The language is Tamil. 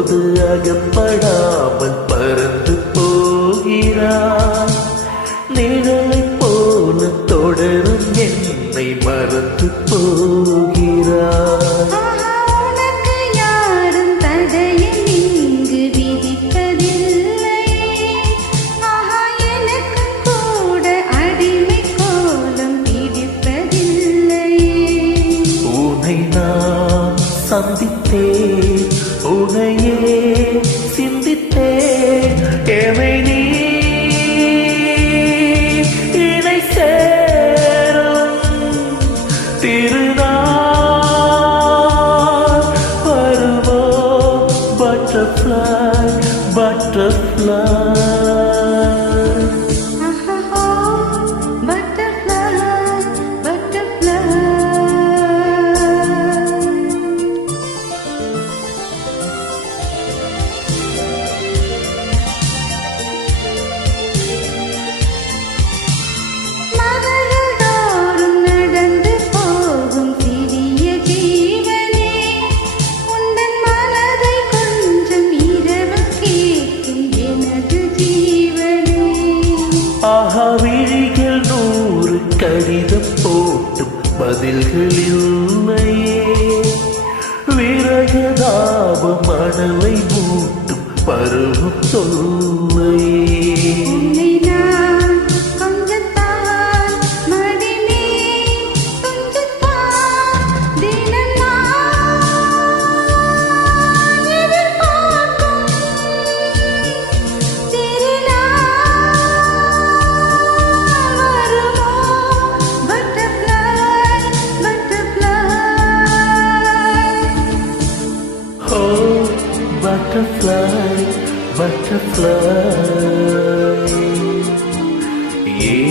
போது அகப்படாமல் பறந்து போகிறாய். நிழலை போல தொடரும் என்னை மறந்து போகிறாய். உனக்கு யாரும் தடையை இங்கு விதிப்பதில்லை. எனக்கு கூட அடிமை கோலம் பிடிப்பதில்லை. உன்னை நான் சந்தித்தேன், உன்னையே சிந்தித்தேன். எவை நீ இணை சேரும் திருநாள் வருமோ? பட்டர்ஃப்ளை பட்டர்ஃப்ளை விழிகள் 100 கடிதம் போட்டும் பதில்கள் இல்லையே. விரகதாப மணலை மூட்டும் பருவம் சொல்லையே. Butterfly, butterfly, yeah.